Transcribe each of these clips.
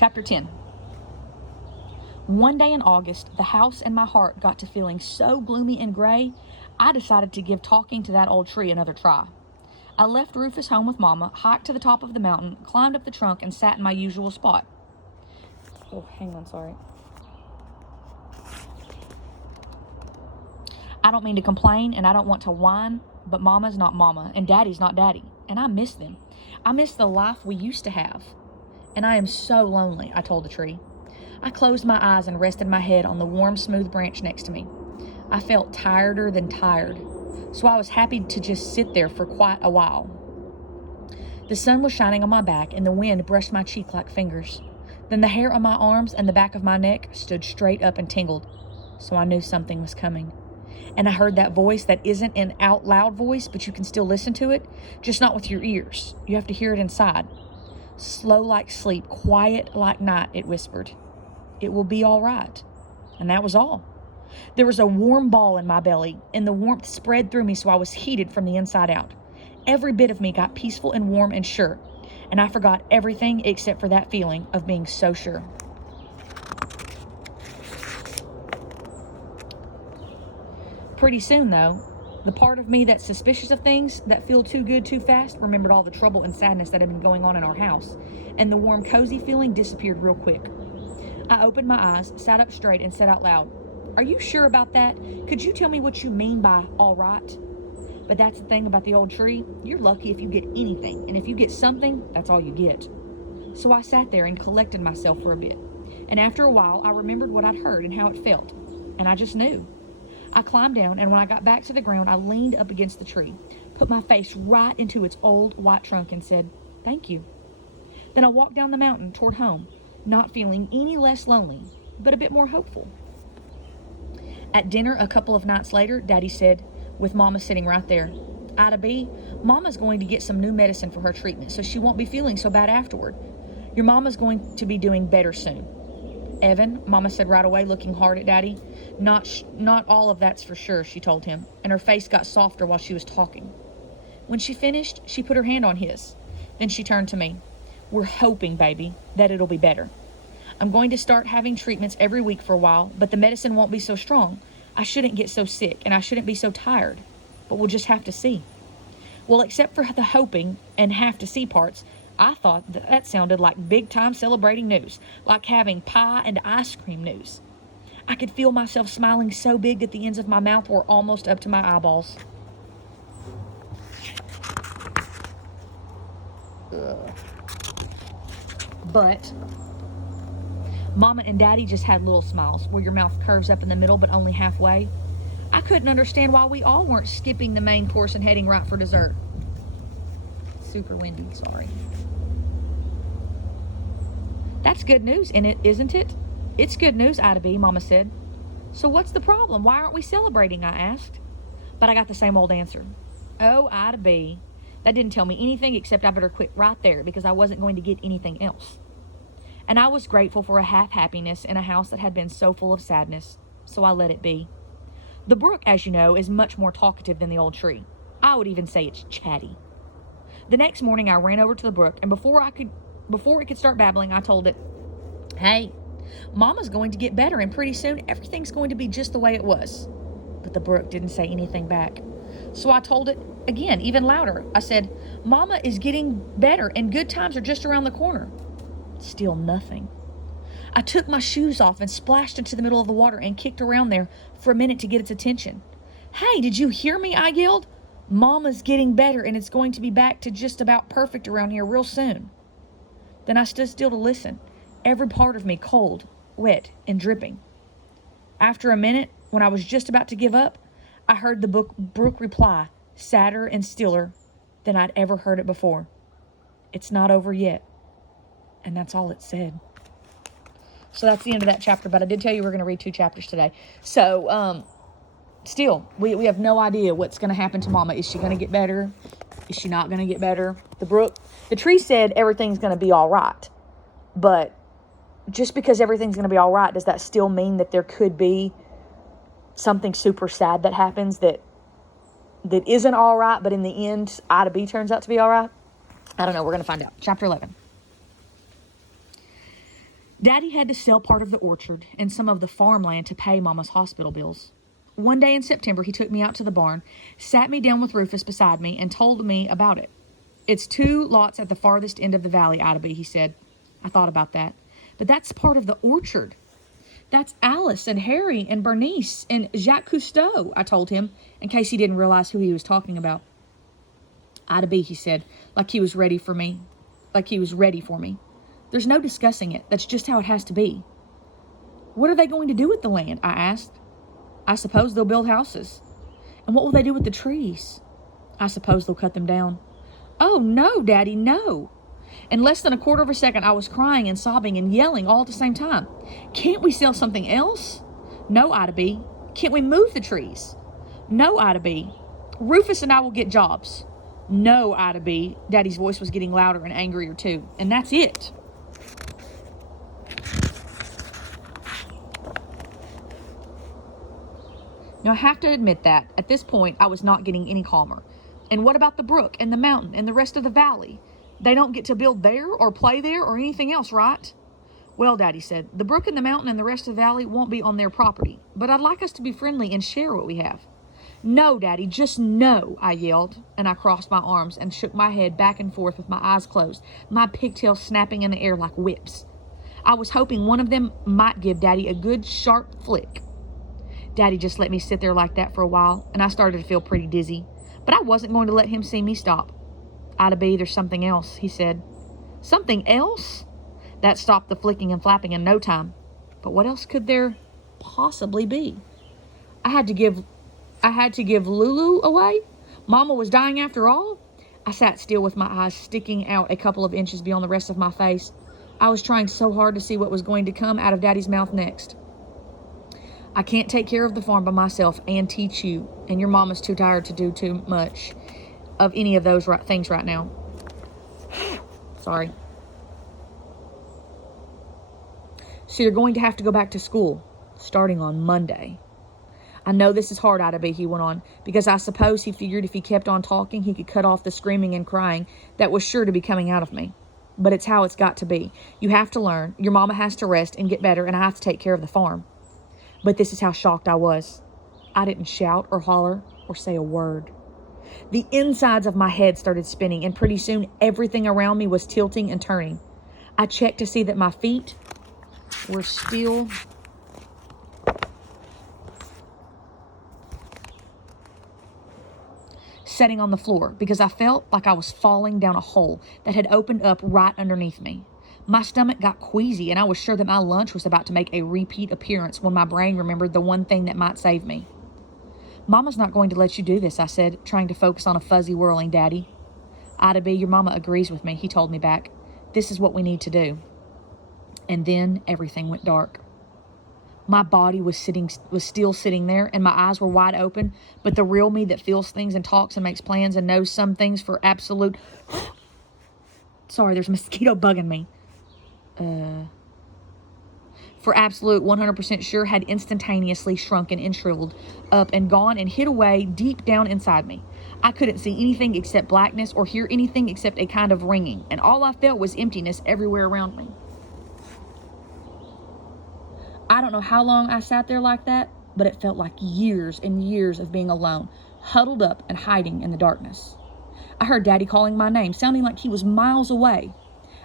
Chapter 10. One day in August, the house and my heart got to feeling so gloomy and gray, I decided to give talking to that old tree another try. I left Rufus home with Mama, hiked to the top of the mountain, climbed up the trunk, and sat in my usual spot. Oh, hang on, sorry. I don't mean to complain, and I don't want to whine, but Mama's not Mama, and Daddy's not Daddy, and I miss them. I miss the life we used to have. And I am so lonely, I told the tree. I closed my eyes and rested my head on the warm, smooth branch next to me. I felt tireder than tired, so I was happy to just sit there for quite a while. The sun was shining on my back, and the wind brushed my cheek like fingers. Then the hair on my arms and the back of my neck stood straight up and tingled, so I knew something was coming. And I heard that voice that isn't an out loud voice, but you can still listen to it, just not with your ears. You have to hear it inside. Slow like sleep, quiet like night, it whispered. It will be all right. And that was all. There was a warm ball in my belly, and the warmth spread through me, so I was heated from the inside out. Every bit of me got peaceful and warm and sure, and I forgot everything except for that feeling of being so sure. Pretty soon, though, the part of me that's suspicious of things that feel too good too fast remembered all the trouble and sadness that had been going on in our house, and the warm, cozy feeling disappeared real quick. I opened my eyes, sat up straight, and said out loud, "Are you sure about that? Could you tell me what you mean by all right?" But that's the thing about the old tree. You're lucky if you get anything, and if you get something, that's all you get. So I sat there and collected myself for a bit, and after a while, I remembered what I'd heard and how it felt, and I just knew. I climbed down, and when I got back to the ground, I leaned up against the tree, put my face right into its old white trunk, and said, "Thank you." Then I walked down the mountain toward home, not feeling any less lonely, but a bit more hopeful. At dinner a couple of nights later, Daddy said, with Mama sitting right there, "Ida B, Mama's going to get some new medicine for her treatment, so she won't be feeling so bad afterward. Your Mama's going to be doing better soon." "Evan," Mama said right away, looking hard at Daddy. Not all of that's for sure," she told him, and her face got softer while she was talking. When she finished, she put her hand on his. Then she turned to me. "We're hoping, baby, that it'll be better. I'm going to start having treatments every week for a while, but the medicine won't be so strong. I shouldn't get so sick, and I shouldn't be so tired. But we'll just have to see." Well, except for the hoping and have to see parts, I thought that sounded like big-time celebrating news, like having pie and ice cream news. I could feel myself smiling so big that the ends of my mouth were almost up to my eyeballs. But Mama and Daddy just had little smiles, where your mouth curves up in the middle but only halfway. I couldn't understand why we all weren't skipping the main course and heading right for dessert. Super windy, sorry. "That's good news, isn't it?" "It's good news, Ida B," Mama said. "So what's the problem? Why aren't we celebrating?" I asked. But I got the same old answer. "Oh, Ida B, that didn't tell me anything except I better quit right there because I wasn't going to get anything else." And I was grateful for a half-happiness in a house that had been so full of sadness, so I let it be. The brook, as you know, is much more talkative than the old tree. I would even say it's chatty. The next morning I ran over to the brook, and before it could start babbling, I told it, "Hey, Mama's going to get better, and pretty soon everything's going to be just the way it was." But the brook didn't say anything back. So I told it again, even louder. I said, "Mama is getting better, and good times are just around the corner." Still nothing. I took my shoes off and splashed into the middle of the water and kicked around there for a minute to get its attention. "Hey, did you hear me?" I yelled. "Mama's getting better, and it's going to be back to just about perfect around here real soon." Then I stood still to listen, every part of me cold, wet, and dripping. After a minute, when I was just about to give up, I heard the brook reply, sadder and stiller than I'd ever heard it before. "It's not over yet." And that's all it said. So that's the end of that chapter, but I did tell you we're going to read 2 chapters today. So, still, we have no idea what's going to happen to Mama. Is she going to get better? Is she not going to get better? The tree said everything's going to be all right. But just because everything's going to be all right, does that still mean that there could be something super sad that happens that isn't all right, but in the end, Ida B turns out to be all right? I don't know. We're going to find out. Chapter 11. Daddy had to sell part of the orchard and some of the farmland to pay Mama's hospital bills. One day in September, he took me out to the barn, sat me down with Rufus beside me, and told me about it. It's 2 lots at the farthest end of the valley, Ida B., he said. I thought about that. But that's part of the orchard. That's Alice and Harry and Bernice and Jacques Cousteau, I told him, in case he didn't realize who he was talking about. Ida B., he said, like he was ready for me. Like he was ready for me. There's no discussing it. That's just how it has to be. What are they going to do with the land? I asked. I suppose they'll build houses. And what will they do with the trees? I suppose they'll cut them down. Oh, no, Daddy, no. In less than a quarter of a second, I was crying and sobbing and yelling all at the same time. Can't we sell something else? No, Ida B. Can't we move the trees? No, Ida B. Rufus and I will get jobs. No, Ida B. Daddy's voice was getting louder and angrier too. And that's it. Now, I have to admit that, at this point, I was not getting any calmer. And what about the brook and the mountain and the rest of the valley? They don't get to build there or play there or anything else, right? Well, Daddy said, the brook and the mountain and the rest of the valley won't be on their property, but I'd like us to be friendly and share what we have. No, Daddy, just no, I yelled, and I crossed my arms and shook my head back and forth with my eyes closed, my pigtails snapping in the air like whips. I was hoping one of them might give Daddy a good sharp flick. Daddy just let me sit there like that for a while, and I started to feel pretty dizzy. But I wasn't going to let him see me stop. Ida B, there's something else, he said. Something else? That stopped the flicking and flapping in no time. But what else could there possibly be? I had to give Lulu away? Mama was dying after all? I sat still with my eyes sticking out a couple of inches beyond the rest of my face. I was trying so hard to see what was going to come out of Daddy's mouth next. I can't take care of the farm by myself and teach you, and your mama's too tired to do too much of any of those things right now. Sorry. So you're going to have to go back to school, starting on Monday. I know this is hard, Ida B, he went on, because I suppose he figured if he kept on talking, he could cut off the screaming and crying that was sure to be coming out of me. But it's how it's got to be. You have to learn, your mama has to rest and get better, and I have to take care of the farm. But this is how shocked I was. I didn't shout or holler or say a word. The insides of my head started spinning, and pretty soon everything around me was tilting and turning. I checked to see that my feet were still setting on the floor because I felt like I was falling down a hole that had opened up right underneath me. My stomach got queasy, and I was sure that my lunch was about to make a repeat appearance when my brain remembered the one thing that might save me. Mama's not going to let you do this, I said, trying to focus on a fuzzy whirling Daddy. Ida B, your mama agrees with me, he told me back. This is what we need to do. And then everything went dark. My body was still sitting there, and my eyes were wide open, but the real me that feels things and talks and makes plans and knows some things for absolute... Sorry, there's a mosquito bugging me. For absolute 100% sure had instantaneously shrunken and shriveled up and gone and hid away deep down inside me. I couldn't see anything except blackness or hear anything except a kind of ringing, and all I felt was emptiness everywhere around me. I don't know how long I sat there like that, but it felt like years and years of being alone, huddled up and hiding in the darkness. I heard Daddy calling my name, sounding like he was miles away.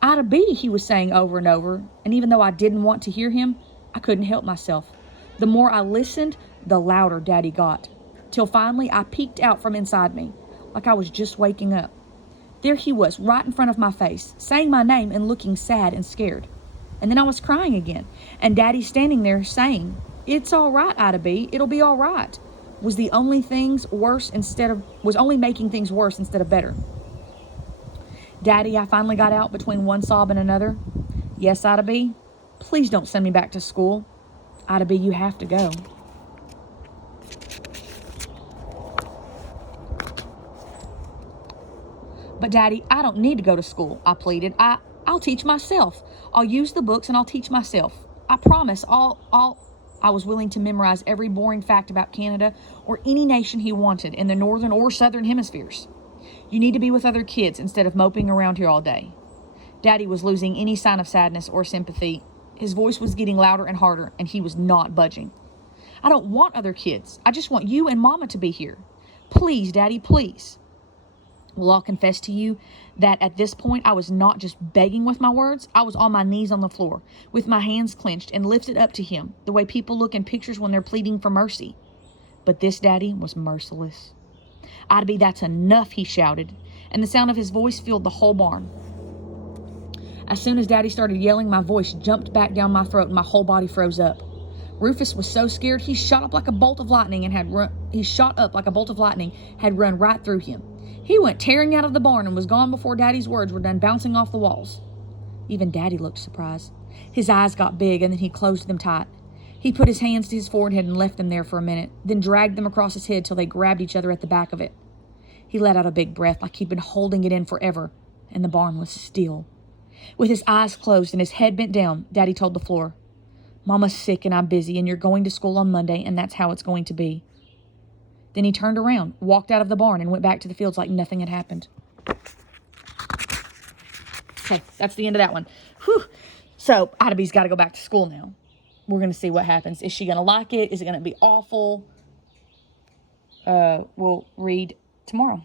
Ida B, he was saying over and over, and even though I didn't want to hear him, I couldn't help myself. The more I listened, the louder Daddy got, till finally I peeked out from inside me, like I was just waking up. There he was, right in front of my face, saying my name and looking sad and scared. And then I was crying again, and Daddy standing there saying, "It's all right, Ida B, it'll be all right," was only making things worse instead of better. Daddy, I finally got out between one sob and another. Yes, Ida B, please don't send me back to school. Ida B, you have to go. But Daddy, I don't need to go to school, I pleaded. I'll teach myself. I'll use the books and I'll teach myself. I promise I was willing to memorize every boring fact about Canada or any nation he wanted in the northern or southern hemispheres. You need to be with other kids instead of moping around here all day. Daddy was losing any sign of sadness or sympathy His voice was getting louder and harder, and he was not budging. I don't want other kids. I just want you and Mama to be here. Please, Daddy, please. Well, I'll confess to you that at this point, I was not just begging with my words. I was on my knees on the floor, with my hands clenched and lifted up to him, the way people look in pictures when they're pleading for mercy. But this Daddy was merciless. Ida B, that's enough, he shouted, and the sound of his voice filled the whole barn. As soon as Daddy started yelling, my voice jumped back down my throat and my whole body froze up. Rufus was so scared he shot up like a bolt of lightning had run right through him. He went tearing out of the barn and was gone before Daddy's words were done bouncing off the walls. Even Daddy looked surprised. His eyes got big and then he closed them tight. He put his hands to his forehead and left them there for a minute, then dragged them across his head till they grabbed each other at the back of it. He let out a big breath like he'd been holding it in forever, and the barn was still. With his eyes closed and his head bent down, Daddy told the floor, Mama's sick and I'm busy, and you're going to school on Monday, and that's how it's going to be. Then he turned around, walked out of the barn, and went back to the fields like nothing had happened. Okay, that's the end of that one. Whew. So, Ida B's got to go back to school now. We're going to see what happens. Is she going to like it? Is it going to be awful? We'll read tomorrow.